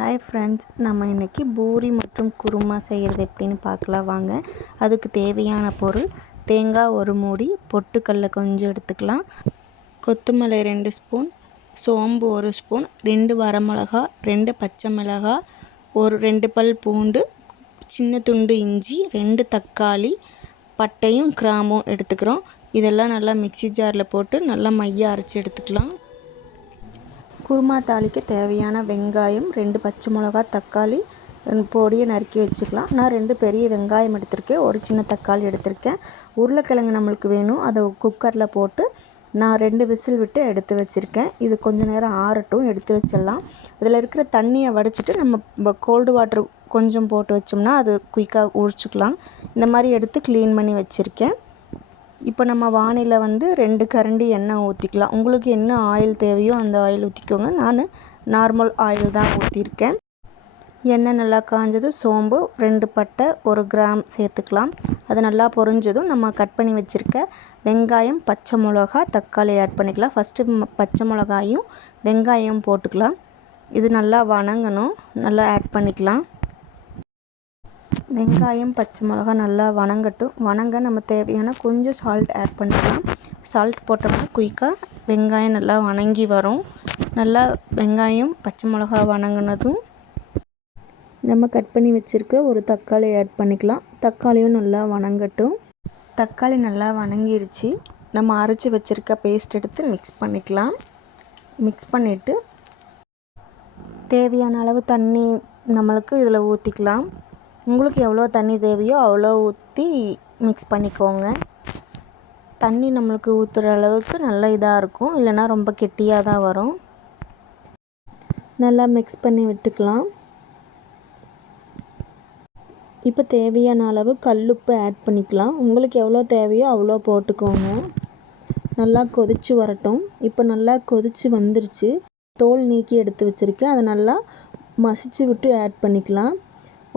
Hi friends, நம்ம இன்றைக்கி பூரி மற்றும் குருமா செய்கிறது எப்படின்னு பார்க்கலாம் வாங்க. அதுக்கு தேவையான பொருள்: தேங்காய் 1 மூடி, பொட்டுக்கடலை கொஞ்சம் எடுத்துக்கலாம், கொத்தமல்லி 2 ஸ்பூன், சோம்பு 1 ஸ்பூன், 2 வரமிளகா, 2 பச்சை மிளகாய், 2 பல் பூண்டு, சின்ன துண்டு இஞ்சி, 2 தக்காளி, பட்டையும் கிராம்பும் எடுத்துக்கிறோம். இதெல்லாம் நல்லா மிக்ஸி ஜாரில் போட்டு நல்லா மையாக அரைச்சி எடுத்துக்கலாம். குருமா தாளிக்க தேவையான வெங்காயம், 2 பச்சை மிளகா, தக்காளி பொடியை நறுக்கி வச்சுக்கலாம். நான் 2 பெரிய வெங்காயம் எடுத்திருக்கேன், 1 சின்ன தக்காளி எடுத்திருக்கேன். உருளைக்கிழங்கு நம்மளுக்கு வேணும், அதை குக்கரில் போட்டு நான் 2 விசில் விட்டு எடுத்து வச்சுருக்கேன். இது கொஞ்சம் நேரம் ஆறட்டும், எடுத்து வச்சிடலாம். இதில் இருக்கிற தண்ணியை வடிச்சிட்டு நம்ம கோல்டு வாட்டர் கொஞ்சம் போட்டு வச்சோம்னா அது குயிக்காக உரிச்சிக்கலாம். இந்த மாதிரி எடுத்து க்ளீன் பண்ணி வச்சுருக்கேன். இப்போ நம்ம வானிலை 2 கரண்டி எண்ணெய் ஊற்றிக்கலாம். உங்களுக்கு என்ன ஆயில் தேவையோ அந்த ஆயில் ஊற்றிக்கோங்க. நான் நார்மல் ஆயில் தான் ஊற்றிருக்கேன். எண்ணெய் நல்லா காஞ்சது, சோம்பு, 2 பட்டை, 1 கிராம் சேர்த்துக்கலாம். அது நல்லா பொரிஞ்சதும் நம்ம கட் பண்ணி வச்சுருக்க வெங்காயம், பச்சை மிளகா, தக்காளி ஆட் பண்ணிக்கலாம். ஃபஸ்ட்டு பச்சை மிளகாயும் வெங்காயம் போட்டுக்கலாம். இது நல்லா வணங்கணும், நல்லா ஆட் பண்ணிக்கலாம். வெங்காயம், பச்சை மிளகா நல்லா வணங்க நம்ம தேவையான கொஞ்சம் சால்ட் ஆட் பண்ணிக்கலாம். சால்ட் போட்டோம்னா குயிக்காக வெங்காயம் நல்லா வணங்கி வரும். நல்லா வெங்காயம், பச்சை மிளகா வணங்கினதும் நம்ம கட் பண்ணி வச்சுருக்க ஒரு தக்காளி ஆட் பண்ணிக்கலாம். தக்காளியும் நல்லா வணங்கட்டும். தக்காளி நல்லா வணங்கிருச்சு. நம்ம அரைச்சி வச்சுருக்க பேஸ்ட் எடுத்து மிக்ஸ் பண்ணிக்கலாம். மிக்ஸ் பண்ணிவிட்டு தேவையான அளவு தண்ணி நம்மளுக்கு இதில் ஊற்றிக்கலாம். உங்களுக்கு எவ்வளோ தண்ணி தேவையோ அவ்வளோ ஊற்றி மிக்ஸ் பண்ணிக்கோங்க. தண்ணி நம்மளுக்கு ஊற்றுற அளவுக்கு நல்ல இதாக இருக்கும், இல்லைனா ரொம்ப கெட்டியாக தான் வரும். நல்லா மிக்ஸ் பண்ணி விட்டுக்கலாம். இப்போ தேவையான அளவு கல்லுப்பு ஆட் பண்ணிக்கலாம். உங்களுக்கு எவ்வளோ தேவையோ அவ்வளோ போட்டுக்கோங்க. நல்லா கொதித்து வரட்டும். இப்போ நல்லா கொதித்து வந்துருச்சு. தோல் நீக்கி எடுத்து வச்சுருக்கேன். அதை நல்லா மசிச்சு விட்டு ஆட் பண்ணிக்கலாம்.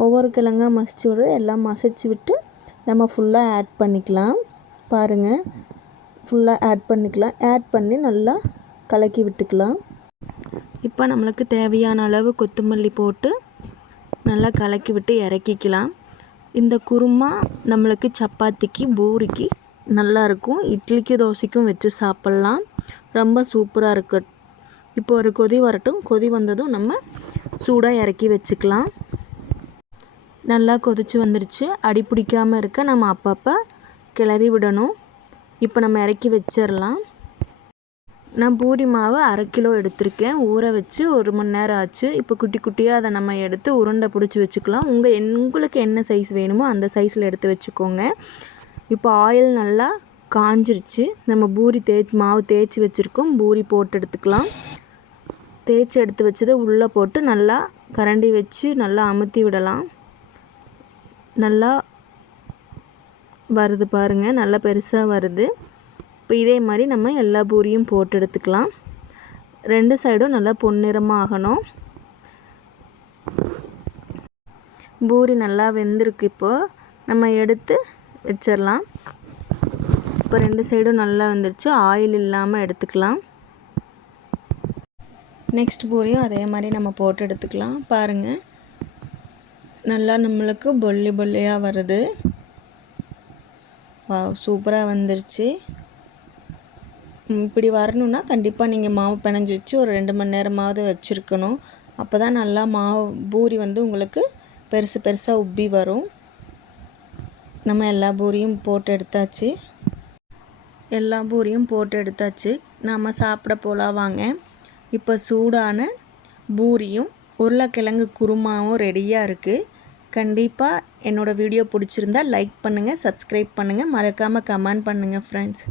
ஒவ்வொரு கிழங்கா மசிச்சு விட்டு எல்லாம் மசிச்சு விட்டு நம்ம ஃபுல்லாக ஆட் பண்ணிக்கலாம். பாருங்கள், ஃபுல்லாக ஆட் பண்ணிக்கலாம். ஆட் பண்ணி நல்லா கலக்கி விட்டுக்கலாம். இப்போ நம்மளுக்கு தேவையான அளவு கொத்தமல்லி போட்டு நல்லா கலக்கி விட்டு இறக்கிக்கலாம். இந்த குருமா நம்மளுக்கு சப்பாத்திக்கு, பூரிக்கு நல்லாயிருக்கும். இட்லிக்கு, தோசைக்கும் வச்சு சாப்பிட்லாம். ரொம்ப சூப்பராக இருக்கு. இப்போ ஒரு கொதி வரட்டும். கொதி வந்ததும் நம்ம சூடாக இறக்கி வச்சுக்கலாம். நல்லா கொதித்து வந்துருச்சு. அடி பிடிக்காமல் இருக்க நம்ம அப்பப்போ கிளறி விடணும். இப்போ நம்ம இறக்கி வச்சிடலாம். நான் பூரி மாவு 1/2 கிலோ எடுத்திருக்கேன். ஊற வச்சு 1 மணி நேரம் ஆச்சு. இப்போ குட்டி குட்டியாக அதை நம்ம எடுத்து உருண்டை பிடிச்சி வச்சுக்கலாம். உங்களுக்கு என்ன சைஸ் வேணுமோ அந்த சைஸில் எடுத்து வச்சுக்கோங்க. இப்போ ஆயில் நல்லா காஞ்சிருச்சு. நம்ம பூரி மாவு தேய்ச்சி வச்சுருக்கோம். பூரி போட்டு எடுத்துக்கலாம். தேய்ச்சி எடுத்து வச்சதை உள்ளே போட்டு நல்லா கரண்டி வச்சு நல்லா அமுத்தி விடலாம். நல்லா வருது பாருங்கள், நல்லா பெருசாக வருது. இப்போ இதே மாதிரி நம்ம எல்லா பூரியும் போட்டு எடுத்துக்கலாம். 2 சைடும் நல்லா பொன்னிறமாக ஆகணும். பூரி நல்லா வெந்திருக்கு. இப்போது நம்ம எடுத்து வச்சிடலாம். இப்போ 2 சைடும் நல்லா வந்துருச்சு. ஆயில் இல்லாமல் எடுத்துக்கலாம். நெக்ஸ்ட் பூரியும் அதே மாதிரி நம்ம போட்டு எடுத்துக்கலாம். பாருங்கள், நல்லா நம்மளுக்கு பொல்லி பொல்லியாக வருது. சூப்பராக வந்துருச்சு. இப்படி வரணுன்னா கண்டிப்பாக நீங்கள் மாவு பிணைஞ்சி வச்சு ஒரு 2 மணி நேரமாவது வச்சுருக்கணும். அப்போ தான் நல்லா பூரி உங்களுக்கு பெருசு பெருசாக உப்பி வரும். நம்ம எல்லா பூரியும் போட்டு எடுத்தாச்சு. நாம் சாப்பிட போகலாம் வாங்க. இப்போ சூடான பூரியும் உருளைக்கிழங்கு குருமாவும் ரெடியாக இருக்குது. கண்டிப்பாக என்னோடய வீடியோ பிடிச்சிருந்தா லைக் பண்ணுங்கள், சப்ஸ்கிரைப் பண்ணுங்கள், மறக்காமல் கமெண்ட் பண்ணுங்கள் ஃப்ரெண்ட்ஸ்.